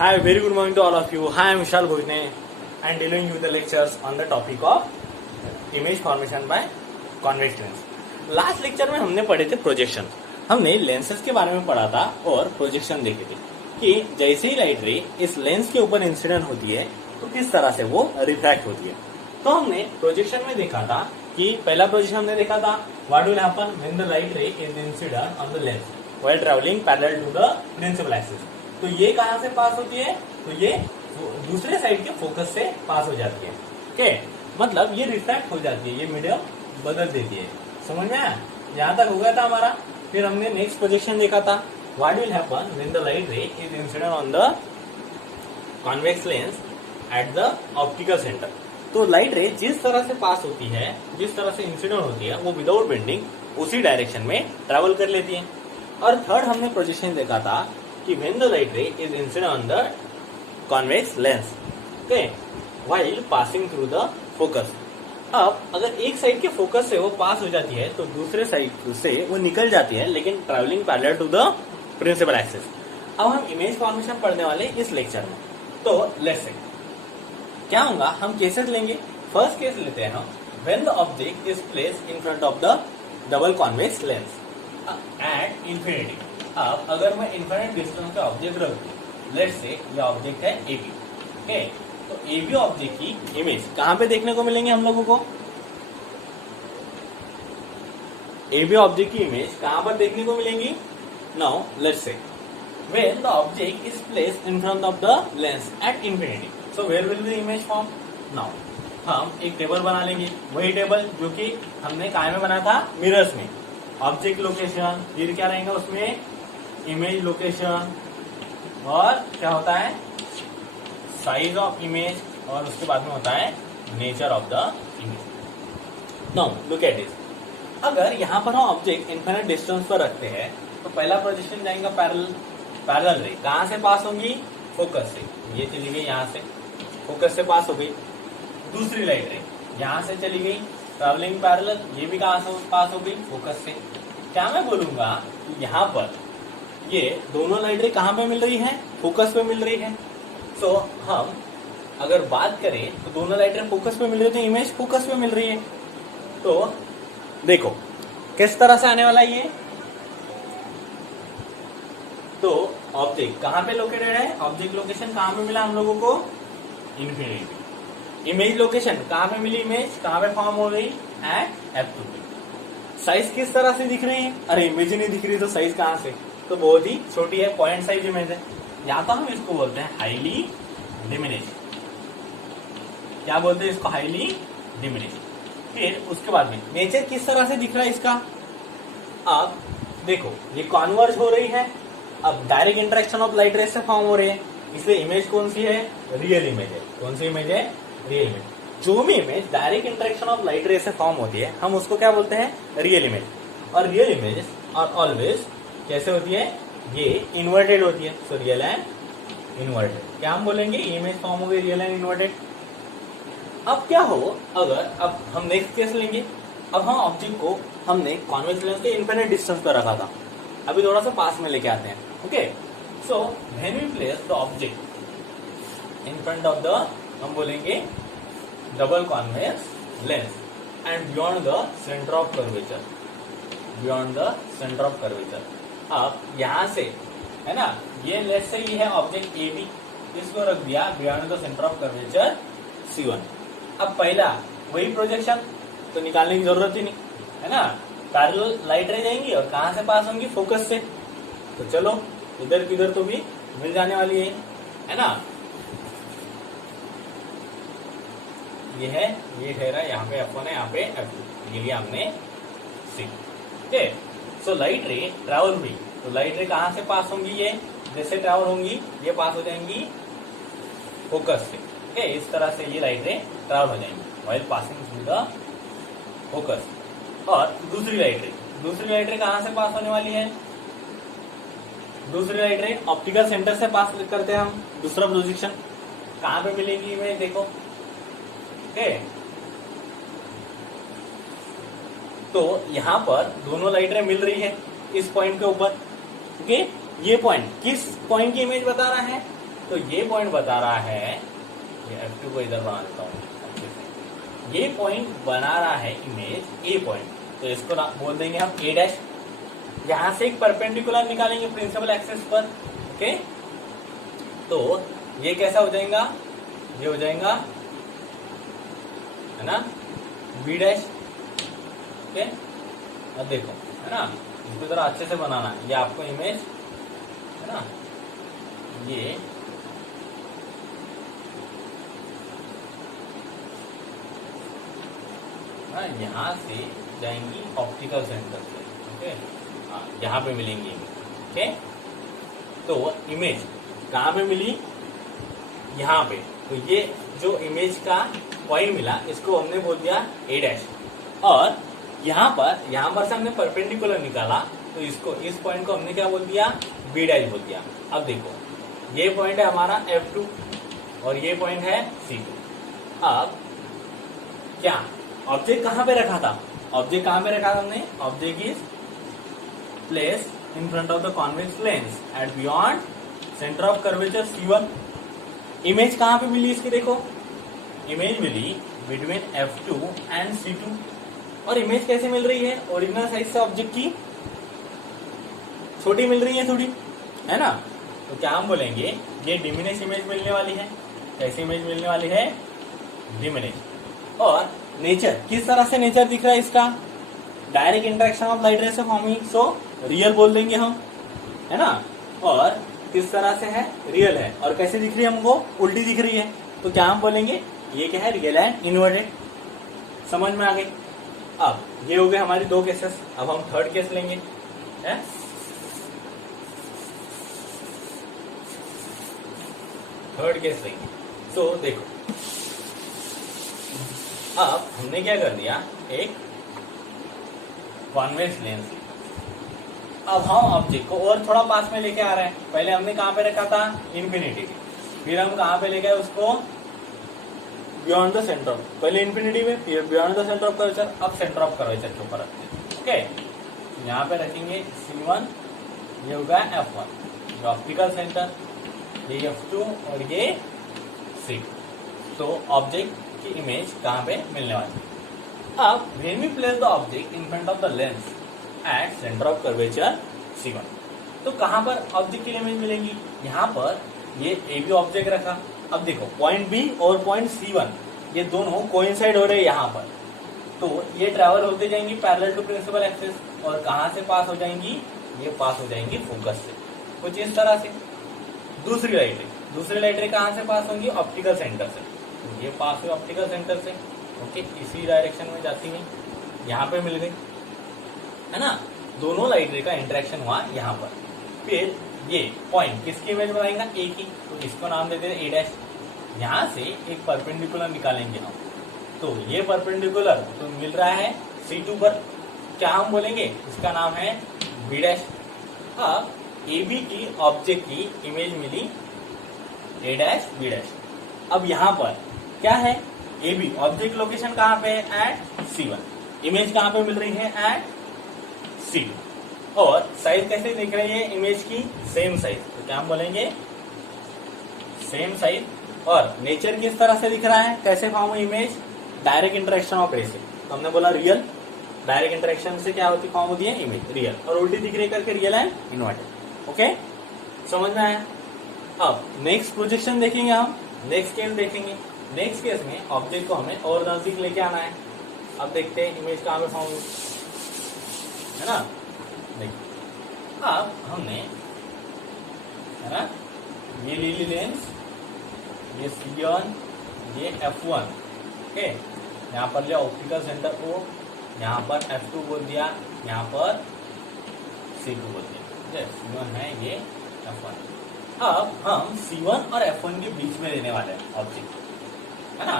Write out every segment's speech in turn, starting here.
Hi, very good morning to all of you. Hi, I'm Vishal Bhojne and delivering you the lectures on the topic of image formation by convex lens. Last lecture में हमने पढ़े थे projection. हमने lenses के बारे में पढ़ा था और प्रोजेक्शन देखे थे कि जैसे ही लाइट रे इस लेंस के ऊपर इंसिडेंट होती है तो किस तरह से वो रिफ्रैक्ट होती है. तो हमने प्रोजेक्शन में देखा था कि पहला प्रोजेक्शन हमने देखा था what will happen when the light ray is incident on the lens while travelling parallel to the principal axis. तो ये कहां से पास होती है? तो ये दूसरे साइड के फोकस से पास हो जाती है. ओके, मतलब ये रिफ्रैक्ट हो जाती है, ये मीडियम बदल देती है. समझ में आया? यहाँ तक हो गया था हमारा. फिर हमने नेक्स्ट प्रोजेक्शन देखा था what will happen when the light ray is incident on the convex lens at the optical centre. तो लाइट रे जिस तरह से पास होती है, जिस तरह से इंसिडेंट होती है, वो विदाउट बेंडिंग उसी डायरेक्शन में ट्रेवल कर लेती है. और थर्ड हमने प्रोजेक्शन देखा था कि when the light ray is incident on the convex lens, okay, while passing through the focus. अब अगर एक साइड के फोकस से वो पास हो जाती है तो दूसरे साइड से वो निकल जाती है, लेकिन travelling parallel to the principal axis. अब हम इमेज फॉर्मेशन पढ़ने वाले इस लेक्चर में. तो लेट्स से क्या होगा, हम केसेस लेंगे. फर्स्ट केस लेते हैं हम when the object is placed in front of the double convex lens at infinity. अब अगर मैं इन्फिनिट डिस्टेंस का ऑब्जेक्ट रख दूं, लेट्स से ये ऑब्जेक्ट है एबी. ओके, तो एबी ऑब्जेक्ट की इमेज कहां पे देखने को मिलेंगे हम लोगों को? एबी ऑब्जेक्ट की इमेज कहां पर देखने को मिलेंगी? Now let's say when the object is placed in front of the lens at infinity, so where will be the image form? Now हम एक टेबल बना लेंगे, वही टेबल जो कि हमने काय में बनाया था, मिरर्स में. ऑब्जेक्ट लोकेशन, फिर क्या रहेगा उसमें, इमेज लोकेशन, और क्या होता है, साइज ऑफ इमेज, और उसके बाद में होता है nature of the image. Now look at this. अगर यहाँ पर हम ऑब्जेक्ट इन्फिनिट डिस्टेंस पर रखते हैं तो पहला प्रोजेक्शन जाएगा पैरेलल रे. कहां से पास होंगी? फोकस से. ये चली गई यहाँ से, फोकस से पास हो गई. दूसरी लाइट रे यहाँ से चली गई ट्रैवलिंग पैरेलल, ये भी कहां से पास हो गई? फोकस से. क्या मैं बोलूंगा कि यहाँ पर ये दोनों लाइट रे कहां पे मिल रही है? फोकस पे मिल रही है. सो हम अगर बात करें तो दोनों लाइट रे फोकस पे मिल रही है, तो इमेज फोकस पे मिल रही है. तो देखो किस तरह से आने वाला ये. तो ऑब्जेक्ट कहां पे लोकेटेड है? ऑब्जेक्ट लोकेशन कहां पे मिला हम लोगों को? इन्फिनिटी. इमेज लोकेशन कहां पे मिली? इमेज कहां पे फॉर्म हो गई? Eight F2. साइज किस तरह से दिख रही है? अरे इमेज ही नहीं दिख रही तो साइज कहां से? तो बहुत ही छोटी है, पॉइंट साइज इमेज है. या तो हम इसको बोलते हैं हाईली डिमिनिश. क्या बोलते हैं इसको? Highly diminish. फिर उसके बाद में नेचर किस तरह से दिख रहा है इसका? अब देखो ये कॉन्वर्ज हो रही है. अब direct interaction of light rays से फॉर्म हो रही है, इसलिए इमेज कौन सी है? रियल इमेज है. कौन सी इमेज है? Real image. जो भी image direct interaction of light rays से फॉर्म होती है हम उसको क्या बोलते हैं? Real image. और रियल इमेज आर ऑलवेज कैसे होती है? ये इन्वर्टेड होती है. So real and inverted. क्या हम बोलेंगे? इमेज फॉर्म हो गई रियल एंड इन्वर्टेड. अब क्या हो अगर, अब हम नेक्स्ट केस लेंगे. अब हम ऑब्जेक्ट को हमने कॉन्वेक्स लेंस के इन्फिनिट डिस्टेंस पर रखा था, अभी थोड़ा सा पास में लेके आते हैं. Okay, so when we place the object in front of the, हम बोलेंगे double convex lens and beyond the centre of curvature. Beyond the centre of curvature. अब यहां से है ना, ये लेट्स से ये है ऑब्जेक्ट ए बी, इसको रख दिया beyond the centre of curvature C1. अब पहला वही प्रोजेक्शन, तो निकालने की जरूरत ही नहीं है ना. पैरेलल लाइट रह जाएंगी और कहां से पास होंगी? फोकस से. तो चलो इधर किधर तो भी मिल जाने वाली है ना. ये है, ये ठहरा यहाँ पे F1 है, यहाँ पे F2. ये लिया हमने C. ओके, सो लाइट रे ट्रैवल हुई, तो लाइट रे कहां से पास होंगी? ये जैसे ट्रैवल होंगी ये पास हो जाएंगी फोकस से. ओके, इस तरह से ये लाइट रे ट्रैवल हो जाएंगी while passing through the focus. और दूसरी लाइट रे कहां से पास होने वाली है? दूसरी लाइट रे ऑप्टिकल सेंटर से पास करते हैं हम. दूसरा प्रोजेक्शन कहां पे मिलेगी इमेज? देखो. ओके, तो यहां पर दोनों लाइट रे मिल रही है इस पॉइंट के ऊपर. ओके, ये पॉइंट किस पॉइंट की इमेज बता रहा है? तो ये पॉइंट बता रहा है, ये F2 को इधर बना देता हूँ अच्छे से, ये पॉइंट बना रहा है इमेज ए पॉइंट, तो इसको बोल देंगे हम ए डैश। यहां से एक परपेंडिकुलर निकालेंगे प्रिंसिपल एक्सिस पर, ओके। तो ये कैसा हो जाएगा, ये हो जाएगा है ना बी डैश, ओके। अब देखो है ना, इसको जरा अच्छे से बनाना, ये आपको इमेज है ना, ये यहाँ से जाएंगी ऑप्टिकल सेंटर से, ओके। हाँ, यहाँ पे मिलेंगी, ओके। तो इमेज कहाँ पे मिली, यहाँ पे। तो ये जो इमेज का पॉइंट मिला, इसको हमने बोल दिया ए डैश, और यहाँ पर से हमने परपेंडिकुलर निकाला, तो इसको, इस पॉइंट को हमने क्या बोल दिया, बी डैश बोल दिया। अब देखो ये पॉइंट है हमारा F2 और ये पॉइंट है C2। अब क्या ऑब्जेक्ट कहाँ पे रखा था, ऑब्जेक्ट कहाँ पे रखा था हमने, object is place in front of the convex lens at beyond centre of curvature C1। Image कहाँ पे मिली इसकी, देखो image milli between F2 and C2। और इमेज कैसे मिल रही है, ओरिजिनल साइज से ऑब्जेक्ट की छोटी मिल रही है थोड़ी, है ना। तो क्या हम बोलेंगे, ये डिमिनिश इमेज मिलने वाली है। कैसी इमेज मिलने वाली है, डिमिनिश। और नेचर, किस तरह से नेचर दिख रहा है इसका, डायरेक्ट इंटरेक्शन ऑफ लाइट रे से फॉर्मिंग, सो रियल बोल देंगे हम, है ना। और किस तरह से है, रियल है। और कैसे दिख रही है हमको, उल्टी दिख रही है, तो क्या हम बोलेंगे, ये क्या है, रियल एंड इन्वर्टेड। समझ में आ गई। अब ये हो गए हमारी दो केसेस। अब हम थर्ड केस लेंगे, है? थर्ड केस लेंगे। तो देखो अब हमने क्या कर दिया, एक कॉन्वेक्स लेंस। अब हम ऑब्जेक्ट को और थोड़ा पास में लेके आ रहे हैं। पहले हमने कहां पे रखा था, इन्फिनिटी, फिर हम कहां पे ले गए उसको, बियॉन्ड द सेंटर। पहले इन्फिनिटी में, फिर beyond the centre of curvature, अब सेंटर ऑफ कर्वेचर के ऊपर रखते हैं, ओके। यहाँ पे रखेंगे C1, ये होगा F1, ये ऑप्टिकल सेंटर, ये F2 और ये C2। तो ऑब्जेक्ट की इमेज कहाँ पे मिलने वाली है। अब when we place the object in front of the lens at centre of curvature C1, तो कहाँ पर ऑब्जेक्ट की इमेज मिलेंगी, यहाँ पर ये ए बी ऑब्जेक्ट रखा। अब देखो पॉइंट बी और पॉइंट C1 ये दोनों कोइंसाइड हो रहे हैं यहाँ पर, तो ये ट्रैवल होते जाएंगी पैरेलल टू प्रिंसिपल एक्सिस, और कहाँ से पास हो जाएंगी, ये पास हो जाएंगी फोकस से, कुछ इस तरह से। दूसरी लाइट रे कहाँ से पास होंगी, ऑप्टिकल सेंटर से, तो ये पास हुई ऑप्टिकल सेंटर से, ओके, इसी डायरेक्शन में जाती है, यहाँ पे मिल गई, है ना। दोनों लाइट रे का इंटरेक्शन हुआ यहाँ पर। फिर ये पॉइंट किसकी इमेज बनाएगा, ए की, तो इसको नाम देते हैं ए डैश। यहाँ से एक परपेंडिकुलर निकालेंगे हम, तो ये परपेंडिकुलर तो मिल रहा है C2 पर, क्या हम बोलेंगे, इसका नाम है बी डैश। अब ए बी की ऑब्जेक्ट की इमेज मिली ए डैश बी डैश। अब यहाँ पर क्या है, ए बी ऑब्जेक्ट लोकेशन कहाँ पे है, एट C1, इमेज कहाँ पे मिल रही है, एट C2। और साइज कैसे दिख रही है इमेज की, सेम साइज, तो क्या हम बोलेंगे, सेम साइज। और नेचर किस तरह से दिख रहा है, कैसे फॉर्म हुई इमेज, डायरेक्ट इंटरेक्शन ऑफ रे से, तो हमने बोला रियल, डायरेक्ट इंटरेक्शन से क्या होती, फॉर्म होती है इमेज रियल, और उल्टी दिख रही करके रियल एंड इन्वर्टेड, ओके, समझ में आया। अब नेक्स्ट प्रोजेक्शन देखेंगे हम, नेक्स्ट केस देखेंगे। नेक्स्ट केस में ऑब्जेक्ट को हमें और नजदीक लेके आना है। अब देखते हैं इमेज कहाँ पे फॉर्म हुई, है ना। देखिए अब हमने, है ना, ये ले ली लेंस, ये C1, ये F1, ओके। यहाँ पर लिया ऑप्टिकल सेंटर को, यहाँ पर F2 बोल दिया, यहाँ पर C2 बोल दिया, C1 है, ये F1। अब हम C1 और F1 के बीच में लेने वाले हैं ऑब्जेक्ट, है ना।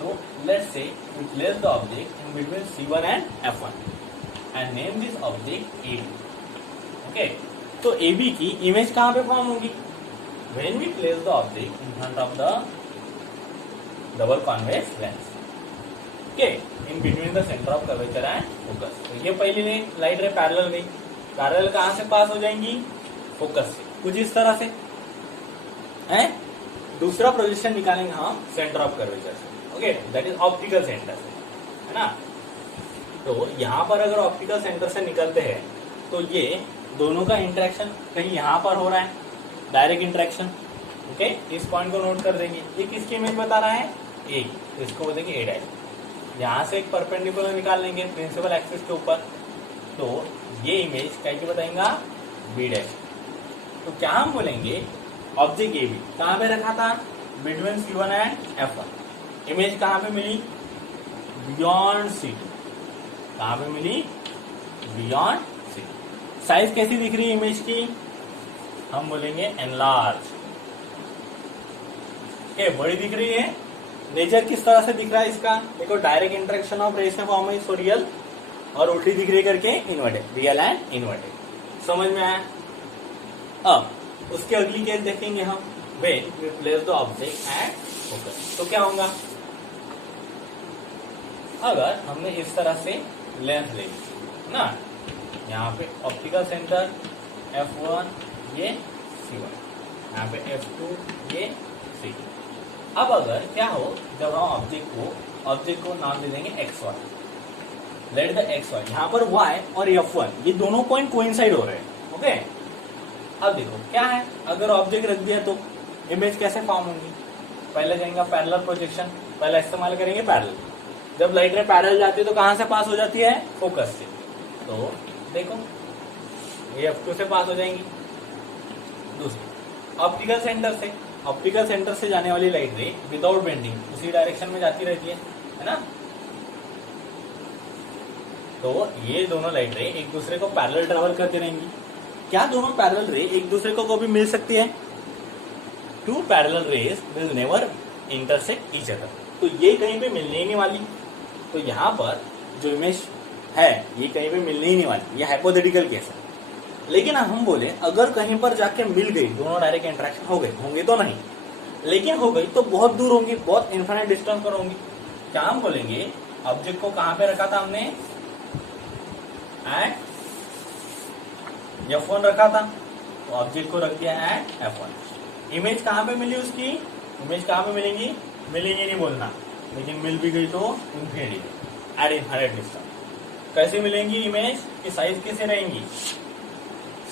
तो let's say we place the object in between C1 and F1 and name this object AB, okay। तो AB की इमेज कहाँ पे फॉर्म होगी, when we place the object in front of the double convex lens, okay, in between the center of curvature and focus। तो ये पहली light ray parallel गई, parallel कहाँ से पास हो जाएंगी, फोकस से, कुछ इस तरह से। है। दूसरा प्रोजेक्शन निकालेंगे हम सेंटर ऑफ कर्वेचर से, okay, that is optical centre से, है ना। तो यहाँ पर अगर ऑप्टिकल सेंटर से निकलते हैं तो ये दोनों का इंटरेक्शन कहीं यहाँ पर हो रहा है, डायरेक्ट इंटरेक्शन, ओके। इस पॉइंट को नोट कर देंगे। ये किसकी इमेज बता रहा है, ए, तो इसको बोलेंगे ए डैश। यहाँ से एक परपेंडिकुलर निकाल लेंगे प्रिंसिपल एक्सिस के ऊपर, तो ये इमेज क्या की बताएंगा, बी डैश। तो क्या हम बोलेंगे, ऑब्जेक्ट ए बी कहाँ पे रखा था, between C1 and F1। Image कहाँ पे मिली, बियॉन्ड C2। कहाँ पे मिली, बियॉन्ड C2। साइज कैसी दिख रही है इमेज की, हम बोलेंगे एनलार्ज। बड़ी दिख रही है। नेचर किस तरह से दिख रहा है इसका, देखो डायरेक्ट इंटरेक्शन ऑफ रेस में फॉर्म है सो रियल, और उल्टी दिख रही करके इन्वर्टेड, रियल एंड इन्वर्टेड। समझ में आया। अब उसके अगली केस देखेंगे हम, when we place the object at focus. तो क्या होगा, अगर हमने इस तरह से लेंस ले ली ना, यहाँ पे ऑप्टिकल सेंटर F1 ये C1, यहाँ पे F2 ये C2। अब अगर क्या हो, जब हम ऑब्जेक्ट को नाम दे देंगे XY, लेट द XY, यहाँ पर Y और F1 ये दोनों पॉइंट कोइंसाइड हो रहे हैं, ओके। अब देखो क्या है, अगर ऑब्जेक्ट रख दिया तो इमेज कैसे फॉर्म होंगी, पहले जाएंगे पैरेलल प्रोजेक्शन, पहले इस्तेमाल करेंगे पैरेलल। जब लाइट रे पैरेलल जाती है तो कहां से पास हो जाती है, फोकस से। तो देखो ये F2 से पास हो जाएंगी। दूसरी ऑप्टिकल सेंटर से जाने वाली लाइट रे विदाउट बेंडिंग उसी डायरेक्शन में जाती रहती है ना। तो ये दोनों लाइट रे एक दूसरे को पैरेलल ट्रेवल करती रहेंगी। क्या दोनों पैरेलल रे एक दूसरे को कभी मिल सकती है, two parallel rays will never intersect each other. तो ये कहीं पे मिलने ही नहीं वाली। तो यहाँ पर जो इमेज है ये कहीं पे मिलने ही नहीं वाली, ये हाइपोथेटिकल केस है। लेकिन हम बोले अगर कहीं पर जाके मिल गई, दोनों डायरेक्ट इंटरेक्शन हो गए, होंगे तो नहीं, लेकिन हो गई तो बहुत दूर होंगी, बहुत इन्फिनिट डिस्टेंस पर होंगी। क्या हम बोलेंगे, ऑब्जेक्ट को कहां पे रखा था हमने, एट F1 रखा था, तो ऑब्जेक्ट को रख दिया एट F1। इमेज कहां पे मिली उसकी, इमेज कहां पे मिलेंगी, मिलेंगी नहीं बोलना, लेकिन मिल भी गई तो इन्फिनिटी एट इन्फिनिट डिस्टेंस। कैसे मिलेंगी इमेज की, साइज कैसे रहेंगी,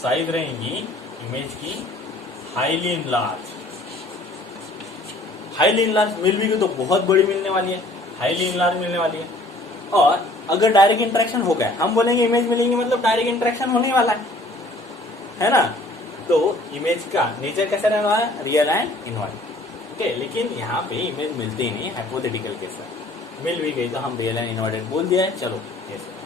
साइज रहेंगी इमेज की हाईली इनलार्ज। हाईली इनलार्ज मिल भी गई तो बहुत बड़ी मिलने वाली है, हाईली इनलार्ज मिलने वाली है। और अगर डायरेक्ट इंटरेक्शन हो गया, हम बोलेंगे इमेज मिलेंगी मतलब डायरेक्ट इंटरेक्शन होने वाला है ना। तो इमेज का नेचर कैसा रहने वाला है, रियल एंड इनवर्टेड, ओके। लेकिन यहाँ पे इमेज मिलती ही नहीं, हाइपोथेटिकल केस है। मिल भी गई तो हम रियल एंड इनवर्टेड बोल दिया है, चलो कैसे।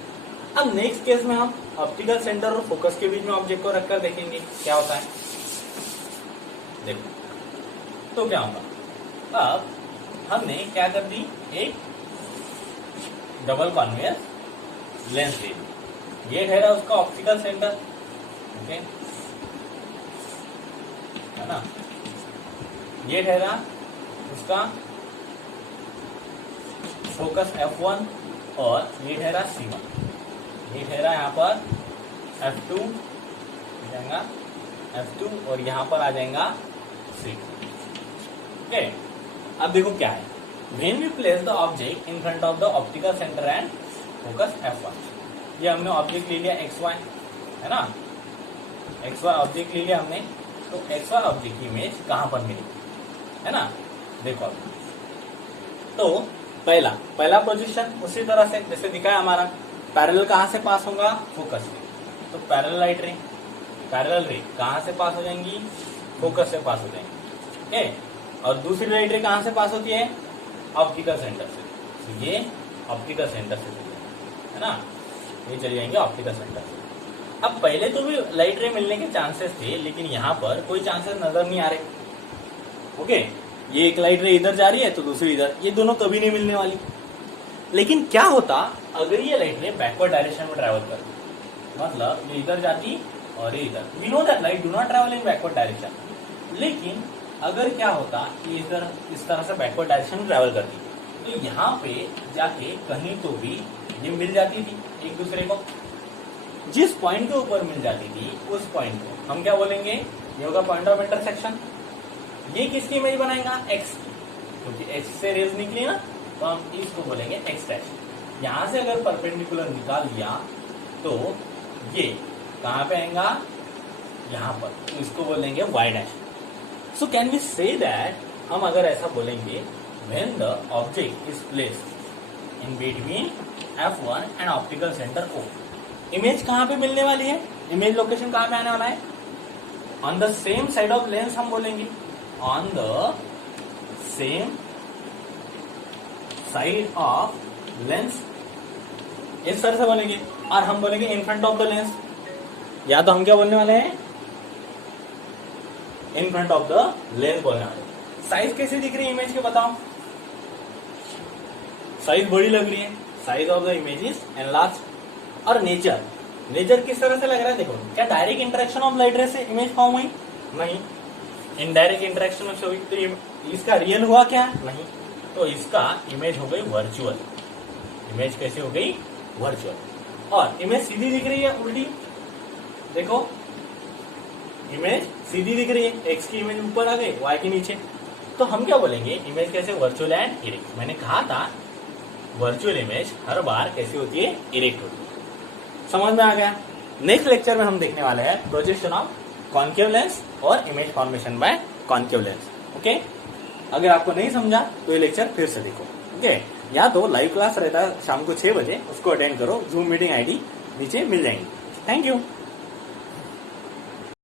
अब नेक्स्ट केस में हम ऑप्टिकल सेंटर और फोकस के बीच में ऑब्जेक्ट को रखकर देखेंगे क्या होता है। देखो तो क्या होगा, अब हमने क्या कर दी, एक डबल कॉन्वेक्स लेंस ले ली, ये ठहरा उसका ऑप्टिकल सेंटर, ओके, है ना। ये ठहरा उसका फोकस F1 और ये ठहरा C1। ये ठहरा यहाँ पर F2 जाएगा, F2 और यहाँ पर आ जाएगा C2, ओके। अब देखो क्या है, when we place the object in front of the optical center and focus F1, ये हमने ऑब्जेक्ट ले लिया XY, है ना, XY ऑब्जेक्ट ले लिया हमने। तो XY ऑब्जेक्ट की इमेज कहां पर मिली, है ना। देखो तो पहला पोजीशन उसी तरह से जैसे दिखाया हमारा, पैरेलल कहां से पास होगा, फोकस से। तो पैरेलल लाइट रे, पैरेलल रे कहां से पास हो जाएंगी, फोकस से पास हो जाएंगी, ओके। और दूसरी लाइट रे कहां से पास होती है, ऑप्टिकल सेंटर से। तो ये ऑप्टिकल सेंटर से है ना, ये चली जाएंगे ऑप्टिकल सेंटर से। अब पहले तो भी लाइट रे मिलने के चांसेस थे, लेकिन यहाँ पर कोई चांसेस नजर नहीं आ रहे, ओके। ये एक लाइट रे इधर जा रही है तो दूसरी इधर, ये दोनों कभी नहीं मिलने वाली। लेकिन क्या होता अगर ये लाइट रे बैकवर्ड डायरेक्शन में ट्रैवल करती, मतलब ये इधर जाती और ये इधर। We know that light do not travel in backward direction, लेकिन अगर क्या होता कि इधर इस तरह से बैकवर्ड डायरेक्शन में ट्रैवल करती, तो यहाँ पे जाके कहीं तो भी ये मिल जाती थी एक दूसरे को। जिस पॉइंट के ऊपर मिल जाती थी उस पॉइंट को हम क्या बोलेंगे, ये होगा पॉइंट ऑफ इंटरसेक्शन, ये किसकी इमेज बनाएगा, एक्स की, क्योंकि एक्स से रेज निकली ना, तो हम इसको बोलेंगे एक्स डैश। यहां से अगर परपेंडिकुलर निकाल दिया तो ये कहां पे आएगा, यहां पर, तो इसको बोलेंगे Y dash. So can we say that, हम अगर ऐसा बोलेंगे, when the object is placed in between F1 and optical centre O, image कहां पे मिलने वाली है, इमेज लोकेशन कहां पे आने वाला है, on the same side of lens, हम बोलेंगे on the same side of lens, इस तरह से बोलेंगे। और हम बोलेंगे इन फ्रंट ऑफ द लेंस, या तो हम क्या बोलने वाले हैं, इन फ्रंट ऑफ द लेंस बोलने वाले। साइज कैसी दिख रही है इमेज के, बताओ, साइज बड़ी लग रही है, size of the image is enlarge. और नेचर, नेचर किस तरह से लग रहा है, देखो, क्या डायरेक्ट इंटरेक्शन ऑफ लाइट रे से इमेज फॉर्म हुई, नहीं, इनडायरेक्ट इंटरेक्शन से हुई, तो इसका रियल हुआ क्या, नहीं, तो इसका इमेज हो गई वर्चुअल। इमेज कैसे हो गई, वर्चुअल। और इमेज सीधी दिख रही है, उल्टी, देखो, इमेज सीधी दिख रही है, एक्स की इमेज ऊपर आ गई, वाई के नीचे, तो हम क्या बोलेंगे, इमेज कैसे, वर्चुअल एंड इरेक्ट। मैंने कहा था वर्चुअल इमेज हर बार कैसी होती है, इरेक्ट होती है। समझ में आ गया। नेक्स्ट लेक्चर में हम देखने वाले हैं प्रोजेक्शन ऑफ कॉन्केव लेंस और image formation by concave lens. Okay, अगर आपको नहीं समझा तो ये लेक्चर फिर से देखो। ओके, या तो लाइव क्लास रहता है शाम को 6 बजे, उसको अटेंड करो, जूम मीटिंग आईडी नीचे मिल जाएंगी। Thank you.